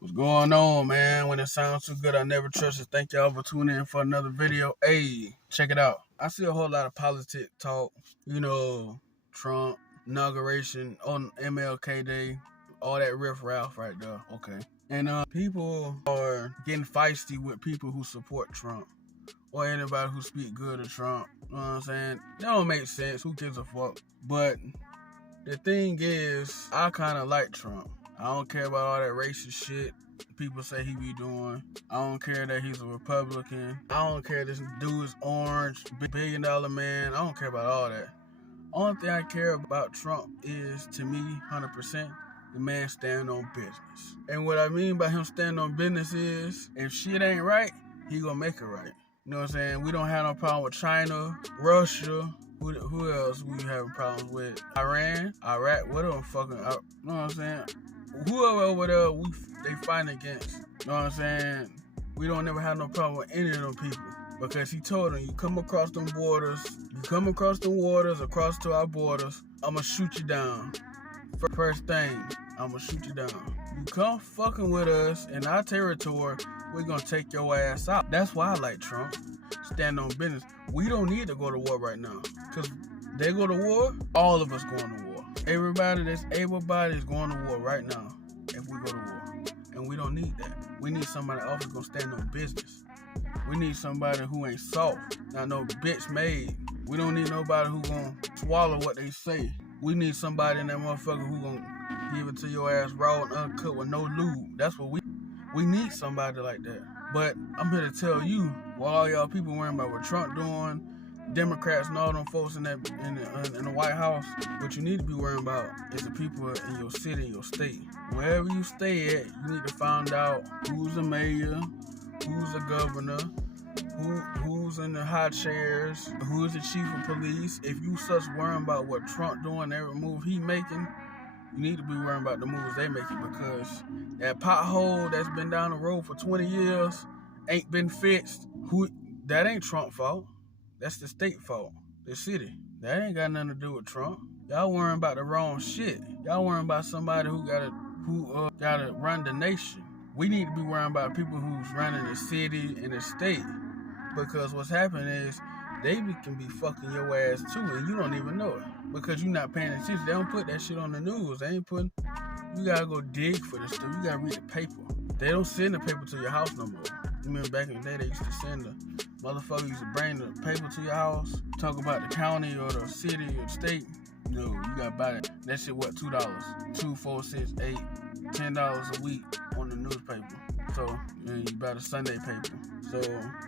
What's going on, man? When it sounds too good, I never trust it. Thank y'all for tuning in for another video. Hey, check it out. I see a whole lot of politics talk. Trump, inauguration on MLK Day, all that riff-raff right there. Okay. And people are getting feisty with people who support Trump or anybody who speak good of Trump. You know what I'm saying? That don't make sense. Who gives a fuck? But the thing is, I kind of like Trump. I don't care about all that racist shit people say he be doing. I don't care that he's a Republican. I don't care this dude is orange, $1 billion man. I don't care about all that. Only thing I care about Trump is, to me, 100%, the man stand on business. And what I mean by him standing on business is, if shit ain't right, he gonna make it right. You know what I'm saying? We don't have no problem with China, Russia. Who else we having problems with? Iran, Iraq, whatever fucking, you know what I'm saying? Whoever over there they fighting against, you know what I'm saying? We don't never have no problem with any of them people. Because he told them, you come across them borders, across to our borders, I'ma shoot you down. First thing, I'ma shoot you down. You come fucking with us in our territory, we're gonna take your ass out. That's why I like Trump. Stand on business. We don't need to go to war right now. Because they go to war, all of us going to war. Everybody that's able-bodied is going to war right now if we go to war. And we don't need that. We need somebody else who's gonna stand on business. We need somebody who ain't soft, not no bitch made. We don't need nobody who gonna swallow what they say. We need somebody in that motherfucker who gonna give it to your ass raw and uncut with no lube. That's what we need, somebody like that. But I'm here to tell you, while all y'all people worrying about what Trump doing, Democrats and all them folks in the White House, what you need to be worrying about is the people in your city, in your state. Wherever you stay at, you need to find out who's the mayor, who's the governor, who's in the high chairs, who's the chief of police. If you such worrying about what Trump doing, every move he making, you need to be worrying about the moves they making, because that pothole that's been down the road for 20 years ain't been fixed. That ain't Trump's fault. That's the state fault, the city. That ain't got nothing to do with Trump. Y'all worrying about the wrong shit. Y'all worrying about somebody who gotta run the nation. We need to be worrying about people who's running the city and the state, because what's happening is they can be fucking your ass too, and you don't even know it because you're not paying attention. They don't put that shit on the news. They ain't putting. You gotta go dig for this stuff. You gotta read the paper. They don't send the paper to your house no more. You remember back in the day they used to send the motherfucker used to bring the paper to your house, talk about the county or the city or the state. No, you gotta buy that. That shit what, $2, $2, $4, $6, $8, $10 a week on the newspaper. So you buy the Sunday paper. So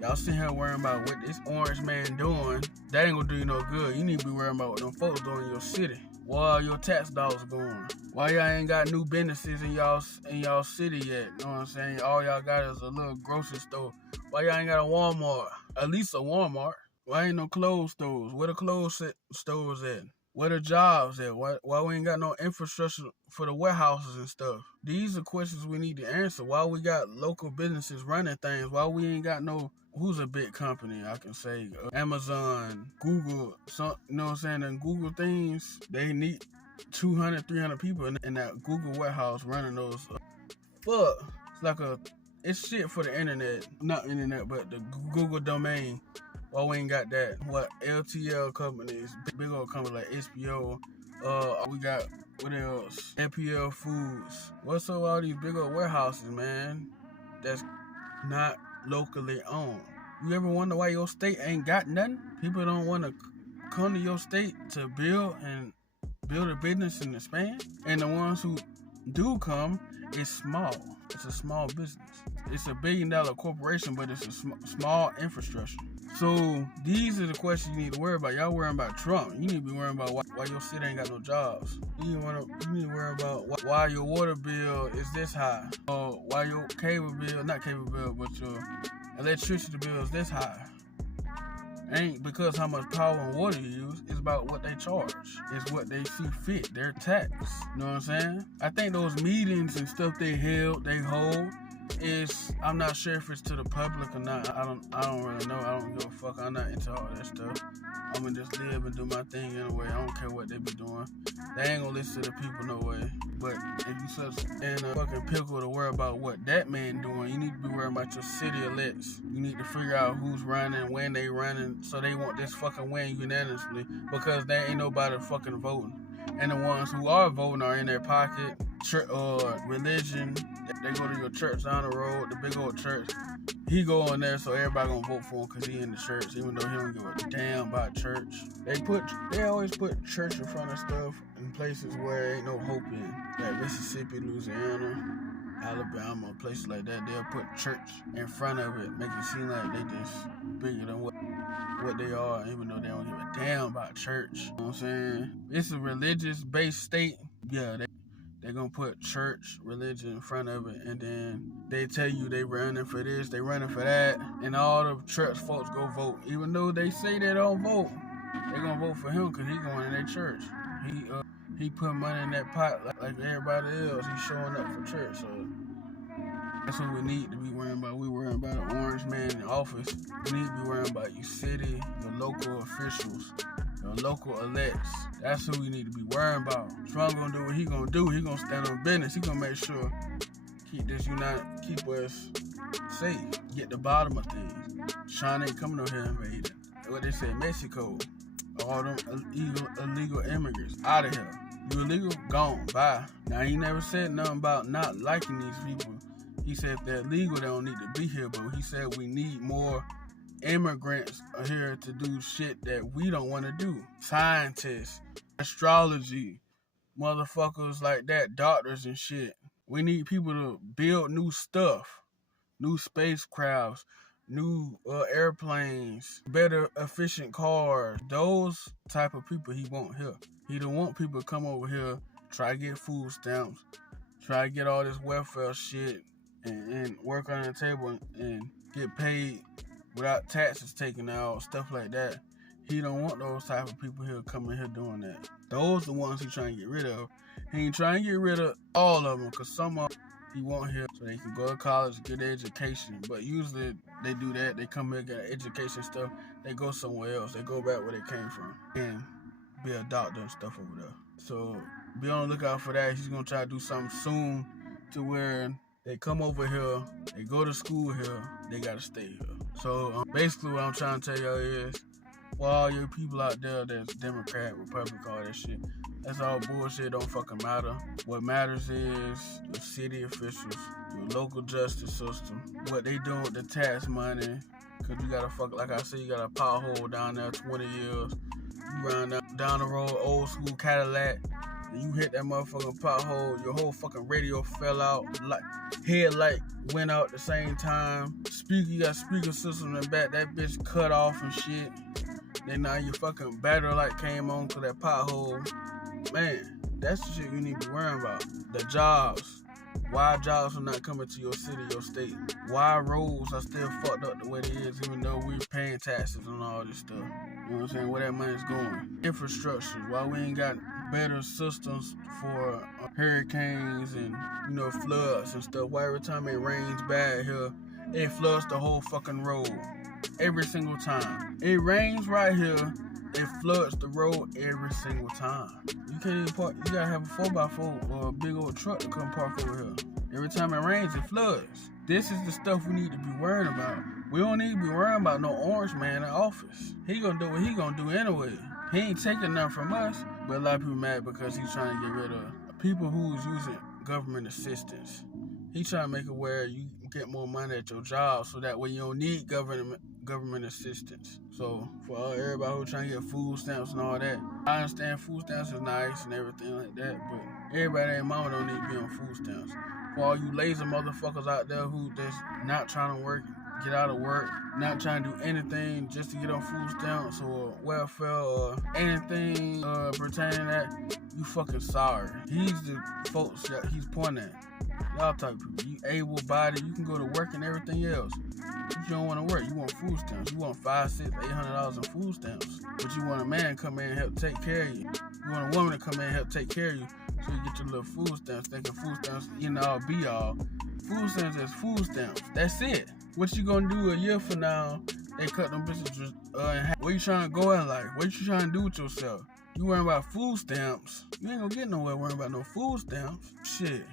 y'all sitting here worrying about what this orange man doing. That ain't gonna do you no good. You need to be worrying about what them folks doing in your city. Where all your tax dollars going? Why y'all ain't got new businesses in y'all city yet? You know what I'm saying? All y'all got is a little grocery store. Why y'all ain't got a Walmart? At least a Walmart. Why ain't no clothes stores? Where the clothes stores at? Where the jobs at? Why we ain't got no infrastructure for the warehouses and stuff? These are questions we need to answer. Why we got local businesses running things? Why we ain't got no, who's a big company, I can say, Amazon, Google, you know what I'm saying? And Google things, they need 200, 300 people in that Google warehouse running those. It's shit for the internet. Not internet, but the Google domain. Why we ain't got that? What LTL companies, big old companies like HBO, we got, what else? FPL Foods. What's up with all these big old warehouses, man, that's not locally owned? You ever wonder why your state ain't got nothing? People don't want to come to your state to build a business and expand. And the ones who do come, it's small. It's a small business. It's a $1 billion corporation, but it's a small infrastructure. So these are the questions you need to worry about. Y'all worrying about Trump. You need to be worrying about why your city ain't got no jobs. You need to worry about why your water bill is this high. Or why your not cable bill, but your electricity bill is this high. Ain't because how much power and water you use. It's about what they charge. It's what they see fit. Their tax. You know what I'm saying? I think those meetings and stuff they hold, I'm not sure if it's to the public or not. I don't really know. I don't give a fuck. I'm not into all that stuff. I'm gonna just live and do my thing anyway. I don't care what they be doing. They ain't gonna listen to the people no way. But if you such in a fucking pickle to worry about what that man doing, you need to be worrying about your city elects. You need to figure out who's running, when they running, so they want this fucking win unanimously, because there ain't nobody fucking voting. And the ones who are voting are in their pocket, church or religion. They go to your church down the road, the big old church. He go in there, so everybody gonna vote for him because he in the church, even though he don't give a damn about church. They always put church in front of stuff in places where ain't no hope in, like Mississippi, Louisiana, Alabama, places like that. They'll put church in front of it, make it seem like they just bigger than what they are, even though they don't give a damn about church. You know what I'm saying? It's a religious-based state. Yeah, they're gonna put church, religion in front of it, and then they tell you they running for this, they running for that, and all the church folks go vote. Even though they say they don't vote, they gonna vote for him because he going in their church. He put money in that pot like everybody else. He's showing up for church, so that's what we need to be worrying about. We worrying about an orange man in office. We need to be worrying about your city, your local officials, your local elects. That's who we need to be worrying about. Trump gonna do what he gonna do. He gonna stand on business. He gonna make sure keep us safe. Get the bottom of things. China ain't coming over here invading. What they say, Mexico. All them illegal immigrants out of here. You illegal? Gone. Bye. Now he never said nothing about not liking these people. He said if they're illegal, they don't need to be here. But he said we need more immigrants here to do shit that we don't want to do. Scientists, astrology, motherfuckers like that, doctors and shit. We need people to build new stuff, new spacecrafts, new airplanes, better efficient cars. Those type of people he want here. He don't want people to come over here, try to get food stamps, try to get all this welfare shit, and work on the table and get paid without taxes taken out, stuff like that. He don't want those type of people here coming here doing that. Those the ones he trying to get rid of. He ain't trying to get rid of all of them, because some of them he want here so they can go to college, get an education. But usually they do that. They come here, get an education stuff. They go somewhere else. They go back where they came from and be a doctor and stuff over there. So be on the lookout for that. He's going to try to do something soon to where they come over here, they go to school here, they got to stay here. So basically what I'm trying to tell y'all is, for all your people out there that's Democrat, Republican, all that shit, that's all bullshit, don't fucking matter. What matters is your city officials, your local justice system, what they doing with the tax money, because you got to like I said, you got a pothole down there 20 years. You run down the road, old school Cadillac, and you hit that motherfucking pothole, your whole fucking radio fell out, like headlight went out at the same time, you got speaker system in the back, that bitch cut off and shit. Then now your fucking battery light came on to that pothole. Man, that's the shit you need to be worrying about. The jobs. Why jobs are not coming to your city, your state? Why roads are still fucked up the way they is, even though we're paying taxes and all this stuff. You know what I'm saying? Where that money's going. Infrastructure. Why we ain't got better systems for hurricanes and, floods and stuff. Why every time it rains bad here, it floods the whole fucking road. Every single time. It rains right here, it floods the road every single time. You can't even park, you gotta have a 4x4 or a big old truck to come park over here. Every time it rains, it floods. This is the stuff we need to be worrying about. We don't need to be worrying about no orange man in office. He gonna do what he gonna do anyway. He ain't taking nothing from us, but a lot of people mad because he's trying to get rid of people who's using government assistance. He's trying to make it where you get more money at your job, so that way you don't need government assistance. So for everybody who's trying to get food stamps and all that, I understand food stamps is nice and everything like that, but everybody and mama don't need to be on food stamps. For all you lazy motherfuckers out there who just not trying to work, get out of work, not trying to do anything just to get on food stamps or welfare or anything pertaining to that, you fucking sorry. He's the folks that he's pointing at. Y'all type of people. You able-bodied, you can go to work and everything else. But you don't want to work. You want food stamps. You want $500, $600, $800 in food stamps. But you want a man to come in and help take care of you. You want a woman to come in and help take care of you, so you get your little food stamps. Thinking food stamps, all be all. food stamps as food stamps. That's it. What you gonna do a year from now? They cut them bitches in half. Where you trying to go in life? What you trying to do with yourself? You worrying about food stamps? You ain't gonna get nowhere worrying about no food stamps. Shit.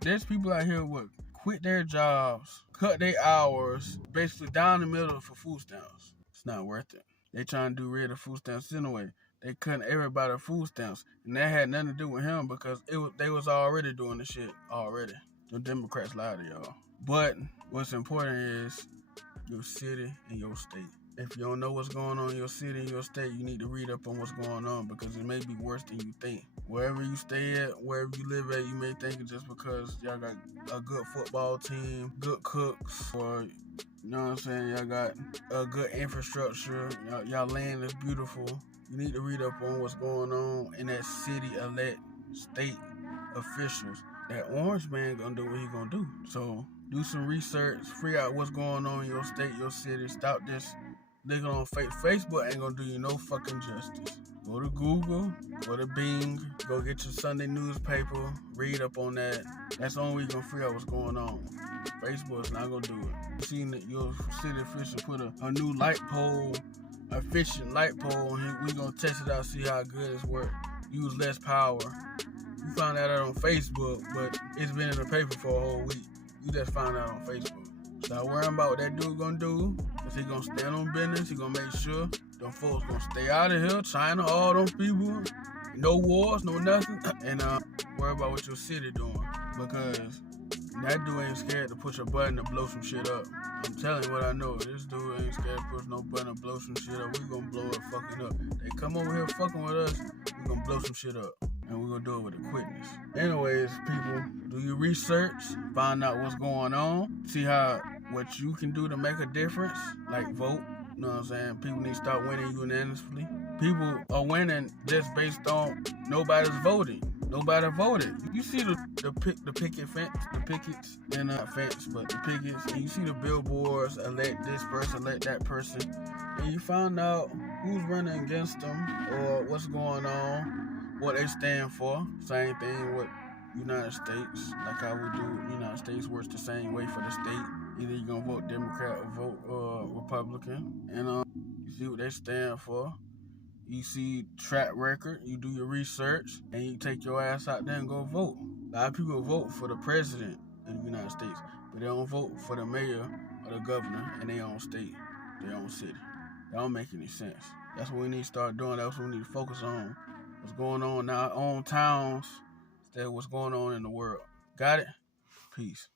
There's people out here who quit their jobs, cut their hours, basically down the middle for food stamps. It's not worth it. They trying to do rid of food stamps anyway. They cutting everybody food stamps, and that had nothing to do with him because they was already doing the shit already. The Democrats lied to y'all. But what's important is your city and your state. If you don't know what's going on in your city and your state, you need to read up on what's going on because it may be worse than you think. Wherever you stay at, wherever you live at, you may think it's just because y'all got a good football team, good cooks, or you know what I'm saying, y'all got a good infrastructure, y'all land is beautiful. You need to read up on what's going on in that city, elect state officials. That orange man gonna do what he gonna do. So do some research, figure out what's going on in your state, your city. Stop this looking on Facebook ain't gonna do you no fucking justice. Go to Google, go to Bing, go get your Sunday newspaper, read up on that. That's the only way you're gonna figure out what's going on. Facebook's not gonna do it. You seen that your city official put a new light pole, efficient light pole, and we gonna test it out, see how good it's work. Use less power. You found that out on Facebook, but it's been in the paper for a whole week. You just found out on Facebook. Stop worrying about what that dude gonna do, cause he gonna stand on business. He gonna make sure them folks gonna stay out of here. China, all those people, no wars, no nothing, and worry about what your city doing, because that dude ain't scared to push a button to blow some shit up. I'm telling you what I know. This dude ain't scared to push no button to blow some shit up. We gonna blow it fucking up. They come over here fucking with us, we gonna blow some shit up. And we're gonna do it with a quickness. Anyways, people, do your research, find out what's going on, see what you can do to make a difference, like vote. You know what I'm saying? People need to start winning unanimously. People are winning just based on nobody's voting. Nobody voted. You see the picket fence, the pickets, and not fence, but the pickets, and you see the billboards, elect this person, elect that person, and you find out who's running against them or what's going on, what they stand for. Same thing with United States, like how we do. United States works the same way for the state. Either you're gonna vote Democrat or vote Republican, and you see what they stand for. You see track record, you do your research, and you take your ass out there and go vote. A lot of people vote for the president in the United States, but they don't vote for the mayor or the governor in their own state, their own city. That don't make any sense. That's what we need to start doing. That's what we need to focus on. What's going on in our own towns instead of what's going on in the world. Got it? Peace.